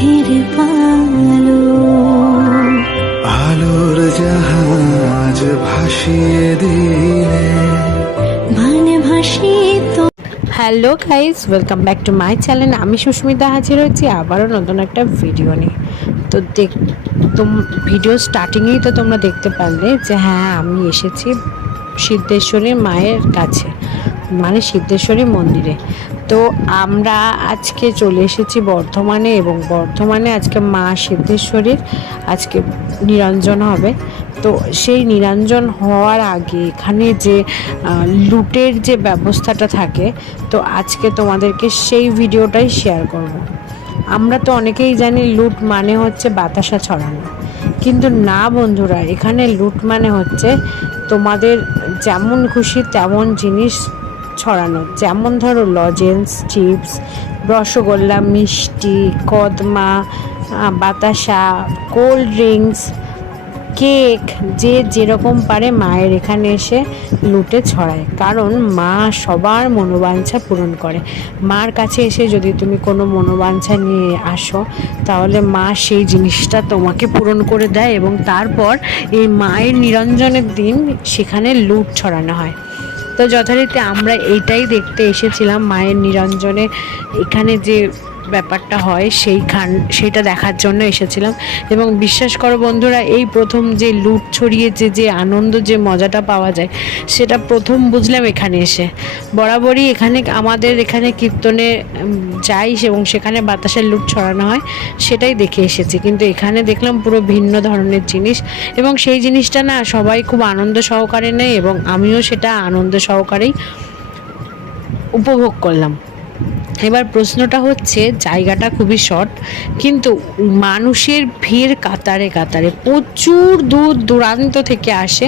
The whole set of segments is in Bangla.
ফির পালো। আলোর জাহাজ ভাসিয়ে দিলে। মানে ভাসিয়ে তো hello guys welcome back to my channel আমি সুস্মিতা হাজির হয়েছি আবারও নতুন একটা ভিডিও নিয়ে। তো দেখ তোম ভিডিও স্টার্টিংয়েই তো তোমরা দেখতে পারলে যে হ্যাঁ আমি এসেছি সিদ্ধেশ্বরী মায়ের কাছে মানে সিদ্ধেশ্বরী মন্দিরে। তো আমরা আজকে চলে এসেছি বর্ধমানে এবং বর্ধমানে আজকে মা সিদ্ধেশ্বরীর আজকে নিরঞ্জন হবে তো সেই নিরঞ্জন হওয়ার আগে এখানে যে লুটের যে ব্যবস্থাটা থাকে, তো আজকে তোমাদেরকে সেই ভিডিওটাই শেয়ার করব। আমরা তো অনেকেই জানি লুট মানে হচ্ছে বাতাসা ছড়ানো কিন্তু না বন্ধুরা, এখানে লুট মানে হচ্ছে তোমাদের যেমন খুশি তেমন জিনিস ছড়ানো। যেমন ধরো লজেন্স চিপস রসগোল্লা, মিষ্টি, কদমা বাতাসা কোল্ড ড্রিঙ্কস কেক যে যেরকম পারে মায়ের এখানে এসে লুটে ছড়ায়। কারণ মা সবার মনোবাঞ্ছা পূরণ করে। মার কাছে এসে যদি তুমি কোনো মনোবাঞ্ছা নিয়ে আসো, তাহলে মা সেই জিনিসটা তোমাকে পূরণ করে দেয় এবং তারপর এই মায়ের নিরঞ্জনের দিন সেখানে লুট ছড়ানো হয়। তো যথারীতি আমরা এইটাই দেখতে এসেছিলাম মায়ের নিরঞ্জনে। এখানে যে ব্যাপারটা হয় সেইখান, সেটা দেখার জন্য এসেছিলাম। এবং বিশ্বাস করো বন্ধুরা, এই প্রথম যে লুট ছড়িয়ে যে আনন্দ, যে মজাটা পাওয়া যায়, সেটা প্রথম বুঝলাম এখানে এসে। বরাবরই এখানে আমাদের এখানে কীর্তনে যাই এবং সেখানে বাতাসের লুট ছড়ানো হয়, সেটাই দেখে এসেছি। কিন্তু এখানে দেখলাম পুরো ভিন্ন ধরনের জিনিস এবং সেই জিনিসটা না সবাই খুব আনন্দ সহকারে নেয় এবং আমিও সেটা আনন্দ সহকারেই উপভোগ করলাম। এবার প্রশ্নটা হচ্ছে, জায়গাটা খুবই শর্ট কিন্তু মানুষের ভিড় কাতারে কাতারে, প্রচুর দূর দূরান্ত থেকে আসে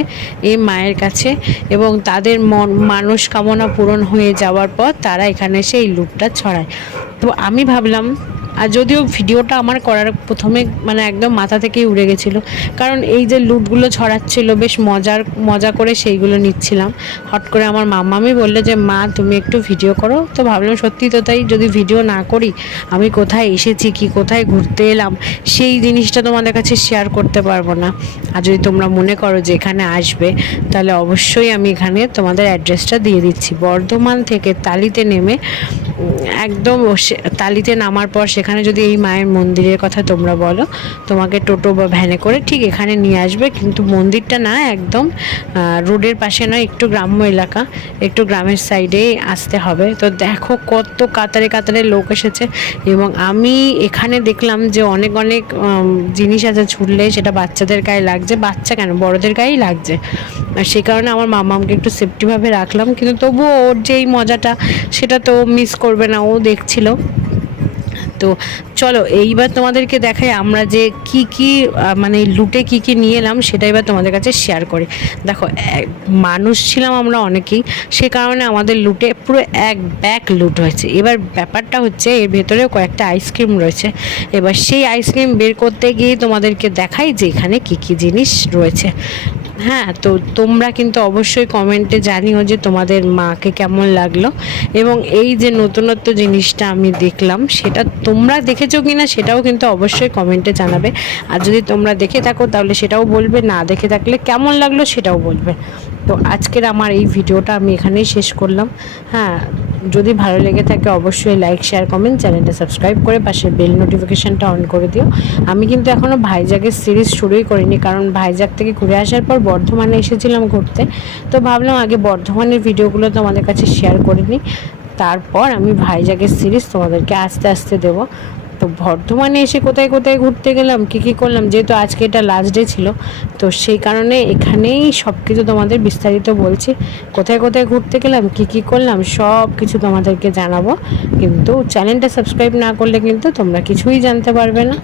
এই মায়ের কাছে এবং তাদের মন মানস কামনা পূরণ হয়ে যাওয়ার পর তারা এখানে সেই লুপটা ছড়ায়। তো আমি ভাবলাম আর যদিও ভিডিওটা আমার করার প্রথমে মানে একদম মাথা থেকেই উড়ে গেছিল। কারণ এই যে লুটগুলো ছড়াচ্ছিল, বেশ মজার, মজা করে সেইগুলো নিচ্ছিলাম। হট করে আমার মাম্মামি বলল যে, মা, তুমি একটু ভিডিও করো। তো ভাবলাম, সত্যি তো তাই, যদি ভিডিও না করি, আমি কোথায় এসেছি, কি কোথায় ঘুরতে এলাম, সেই জিনিসটা তোমাদের কাছে শেয়ার করতে পারব না। আর যদি তোমরা মনে করো যে এখানে আসবে, তাহলে অবশ্যই আমি এখানে তোমাদের অ্যাড্রেসটা দিয়ে দিচ্ছি। বর্ধমান থেকে তালিতে নেমে একদম সে- তালিতে নামার পর সেখানে যদি এই মায়ের মন্দিরের কথা তোমরা বলো, তোমাকে টোটো বা ভ্যানে করে ঠিক এখানে নিয়ে আসবে। কিন্তু মন্দিরটা না একদম রোডের পাশে নয়, একটু গ্রাম্য এলাকা, একটু গ্রামের সাইডেই আসতে হবে। তো দেখো কত কাতারে কাতারে লোক এসেছে এবং আমি এখানে দেখলাম যে অনেক অনেক জিনিস আছে ছুটলে সেটা বাচ্চাদের গায়ে লাগছে। বাচ্চা কেন? বড়দের গায়েই লাগছে। আর সেই কারণে আমার মামামকে একটু সেফটিভাবে রাখলাম। কিন্তু তবুও ওর যে এই মজাটা, সেটা তো মিস করবে না, ও দেখছিল। তো চলো, এইবার তোমাদেরকে দেখাই আমরা যে কি কি মানে লুটে কি কি নিয়ে এলাম, সেটা এবার তোমাদের কাছে শেয়ার করি। দেখো মানুষ ছিলাম আমরা অনেকেই, সে কারণে আমাদের লুটে পুরো এক ব্যাগ লুট হয়েছে। এবার ব্যাপারটা হচ্ছে, এর ভেতরেও কয়েকটা আইসক্রিম রয়েছে। এবার সেই আইসক্রিম বের করতে গিয়ে তোমাদেরকে দেখাই যে এখানে কী কী জিনিস রয়েছে। হ্যাঁ তো তোমরা কিন্তু অবশ্যই কমেন্টে জানিও যে তোমাদের মাকে কেমন লাগল। এবং এই যে নতুনত্ব জিনিসটা আমি দেখলাম, সেটা তোমরা দেখেছ কি না সেটাও কিন্তু অবশ্যই কমেন্টে জানাবে। আর যদি তোমরা দেখে থাকো, তাহলে সেটাও বলবে, না দেখে থাকলে কেমন লাগল সেটাও বলবে। তো আজকের আমার এই ভিডিওটা আমি এখানেই শেষ করলাম। হ্যাঁ যদি ভালো লেগে থাকে অবশ্যই লাইক শেয়ার কমেন্ট চ্যানেলটা সাবস্ক্রাইব করে পাশে বেল নোটিফিকেশনটা অন করে দিও। আমি কিন্তু এখনও ভাইজাগের সিরিজ শুরুই করিনি, কারণ ভাইজাগ থেকে ঘুরে আসার পর বর্ধমানে এসেছিলাম ঘুরতে। তো ভাবলাম আগে বর্ধমানের ভিডিওগুলো তোমাদের কাছে শেয়ার করে নিই। তারপর আমি ভাইজাগের সিরিজ তোমাদেরকে আস্তে আস্তে দেবো। তো বর্ধমানে এসে কোথায় কোথায় ঘুরতে গেলাম, কী কী করলাম, যেহেতু আজকে এটা লাস্ট ডে ছিল, তো সেই কারণে এখানেই সব কিছু তোমাদের বিস্তারিত বলছি। কোথায় কোথায় ঘুরতে গেলাম, কী কী করলাম সব কিছু তোমাদেরকে জানাব। কিন্তু চ্যানেলটা সাবস্ক্রাইব না করলে কিন্তু তোমরা কিছুই জানতে পারবে না।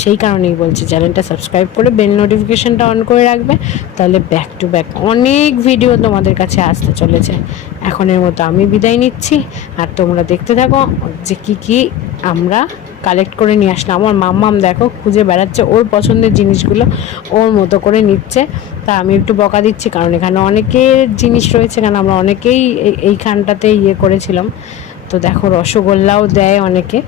সেই কারণেই বলছি চ্যানেলটা সাবস্ক্রাইব করে বেল নোটিফিকেশানটা অন করে রাখবে, তাহলে ব্যাক টু ব্যাক অনেক ভিডিও তোমাদের কাছে আসতে চলেছে। এখনের মতো আমি বিদায় নিচ্ছি, আর তোমরা দেখতে থাকো যে কী কী আমরা কালেক্ট করে নিয়ে আসলাম। আমার মাম্মাম দেখো খুঁজে বেড়াচ্ছে ওর পছন্দের জিনিসগুলো ওর মতো করে নিচ্ছে। তা আমি একটু বকা দিচ্ছি কারণ এখানে অনেকের জিনিস রয়েছে, কারণ আমরা অনেকেই এই- এইখানটাতে ইয়ে করেছিলাম। তো দেখো রসগোল্লাও দেয় অনেকে।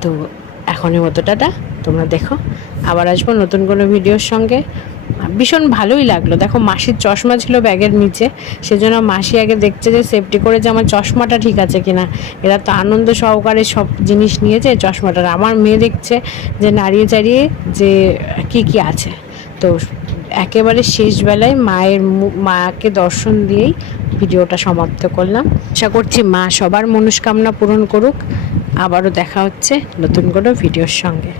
তো এখনের মতো টাটা তোমরা দেখো। আবার আসব নতুন কোনো ভিডিওর সঙ্গে। ভীষণ ভালোই লাগল। দেখো মাসির চশমা ছিল ব্যাগের নিচে, সেজন্য মাসি আগে দেখছে যে সেফটি করে যে আমার চশমাটা ঠিক আছে কিনা। এরা তো আনন্দ সহকারে সব জিনিস নিয়েছে চশমাটার। আমার মেয়ে দেখছে যে নাড়িয়ে চাড়িয়ে যে কি কি আছে। তো একেবারে শেষবেলায় মায়ের মাকে দর্শন দিয়েই ভিডিওটা সমাপ্ত করলাম। আশা করছি মা সবার মনস্কামনা পূরণ করুক। আবারও দেখা হচ্ছে নতুন কোনো ভিডিওর সঙ্গে।